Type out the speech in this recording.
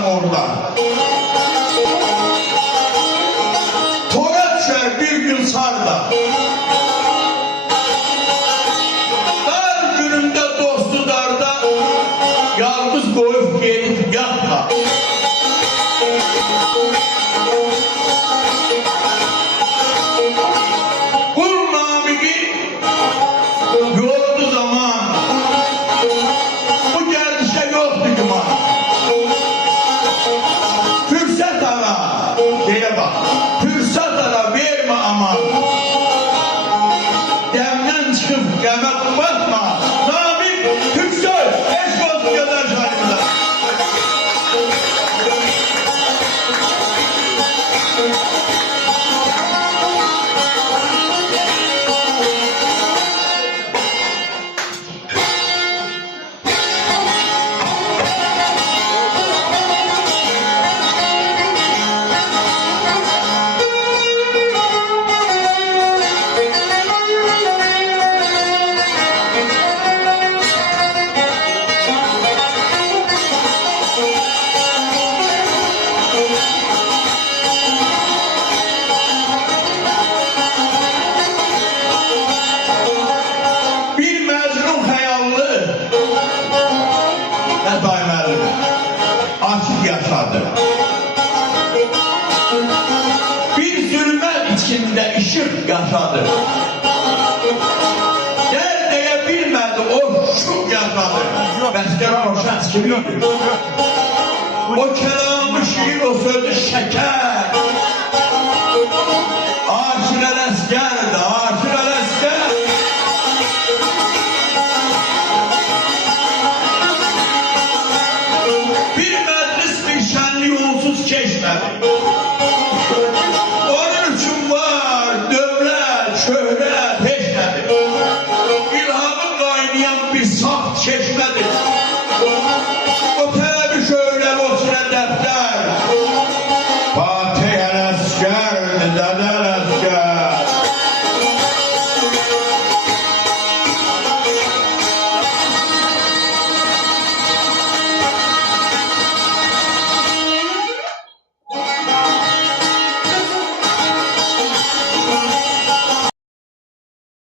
adam orada. Tora düşer bir gün sarda. Dar gününde dostu darda, yalnız koyup gelip yatma. Kul namigi yoktu zaman, bu gerdişe yoktu güman. Fürsat ara, diye bak, fürsat ara verme aman. Demden çıkıp yemek bakma, namik Türksöz, eş bozdu kadar şarkıda. Açık yaşadı. Bir zulmet içinde ışık yaşadı. Derdeye bilmedi o şuk yaşadı. Bəstəran o şəns kimiydi? O kelamı şiir, o sözü şeker. Aşık ələskərdi, aşık ələskər. Geçmedi. Onun için var dövlet, şöhret, peşmedi. İlhamı kaynayan bir saf çeşmedi. O telebi şöhret